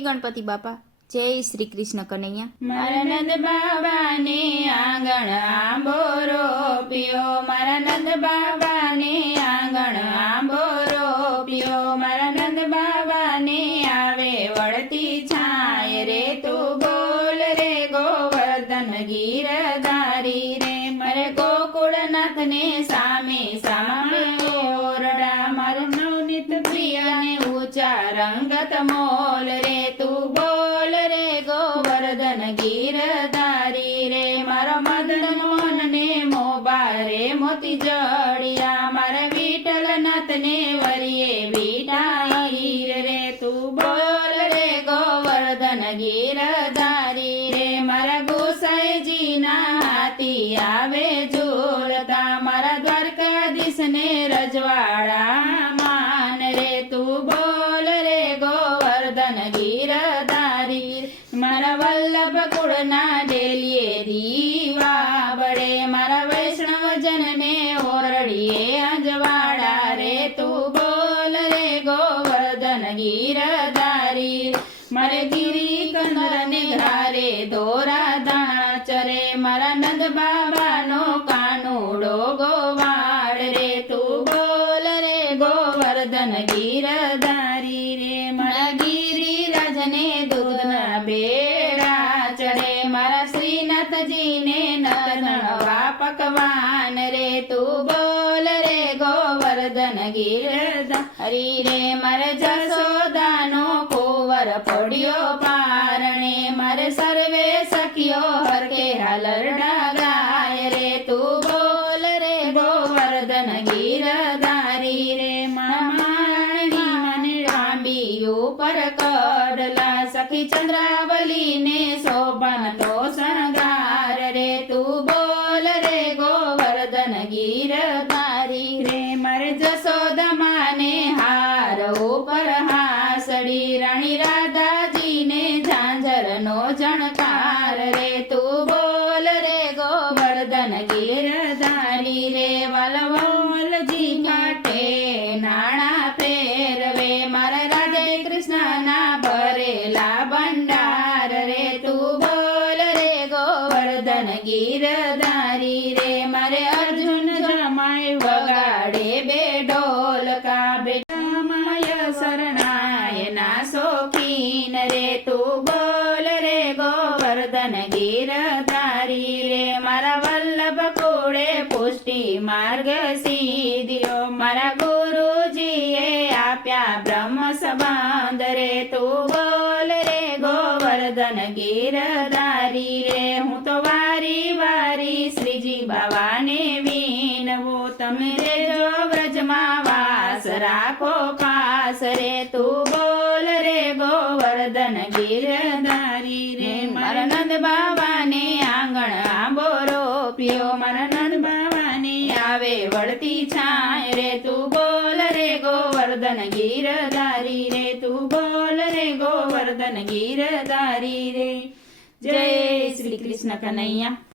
ગણપતિ બાપા. જય શ્રી કૃષ્ણ કનૈયા. મારા નંદ બાબાને આંગણ આંબો રોપ્યો મારા નંદ બાબાને આંગણ આંબો રોપ્યો મારા નંદ બાબાને આવે વળતી છાય રે તું બોલ રે ગોવર્ધન ગીરધારી રે. મરે ગોકુળનાથને સામે સામે રંગત મોલ રે તું બોલ રે ગોવર્ધન ગીરધારી રે મારો મદન મોન ને મોબા રે મોતી જડિયા મારા નાથ ને વરીએ વિઠાઈર રે તું બોલ રે ગોવર્ધન ગીરધારી રે મારા ગોસાઈજી ના હાથી આવે ઝૂલતા મારા દ્વારકાધીશ ને રજવાડા કુળના ડેલીએ દીવા બળે. મારા વૈષ્ણવ જનને ઓરડીએ અજવાડા રે. તું બોલ રે ગોવર્ધન ગીરધારી. મારે ગિરી કંદરને ઘારે દોરા દાણા ચરે. મારા નંદ બાબાનો કાનુડો ગોવાડ રે. તું બોલ રે ગોવર્ધન ગીરધારી. શ્રીનાથજીને નતનવા પકવાન રે, તું બોલ રે ગોવર્ધન ગીરધારી રે, મર જસોદાનો કોવર પડ્યો પારણે. મર સર્વે સખીઓ હરકે હલરડા ગાય રે, તું બોલ રે ગોવર્ધન ગીરધારી રે માણણી મને લાંબી ઉપર કડલા. સખી ચંદ્રાવલીને શોભન તો તું બોલ રે ગોવર્ધન ગીરધારી રે. મારે જશોદમાને હાર ઉપર હાસડી. રાણી રાધાજીને ઝાંઝરનો જણકાર રે. તું બોલ રે ગોવર્ધન ગીરધારી રે. વલવલજી માટે નાણા ફેરવે ગીરધારી રે, મારે અર્જુન જમાય વગાડે, બે ઢોલકા બેટા માય શરણાય, ના શોખીન રે, તું બોલ રે, ગોવર્ધન ગીરધારી રે મારા વલ્લભ કોડે પુષ્ટિ માર્ગ સીધ્યો. મારા ગુરુજીએ આપ્યા બ્રહ્મ સંબંધ રે, તું બોલ રે, ગોવર્ધન ગીરધારી રે હું તો વારી વારી શ્રીજી બાવાને વિનવું તમે રેજો વ્રજમાં વાસ રાખો પાસ રે. તું બોલ રે ગોવર્ધન ગીરધારી રે. મરનંદ બાવાને આંગણ આંબો રોપ્યો મરનંદ બાવાને આવે વળતી છાય રે. તું બોલ રે ગોવર્ધન ગીરધારી રે. તું બોલ રે ગોવર્ધન ગીરધારી રે. જય શ્રી કૃષ્ણ કનૈયા.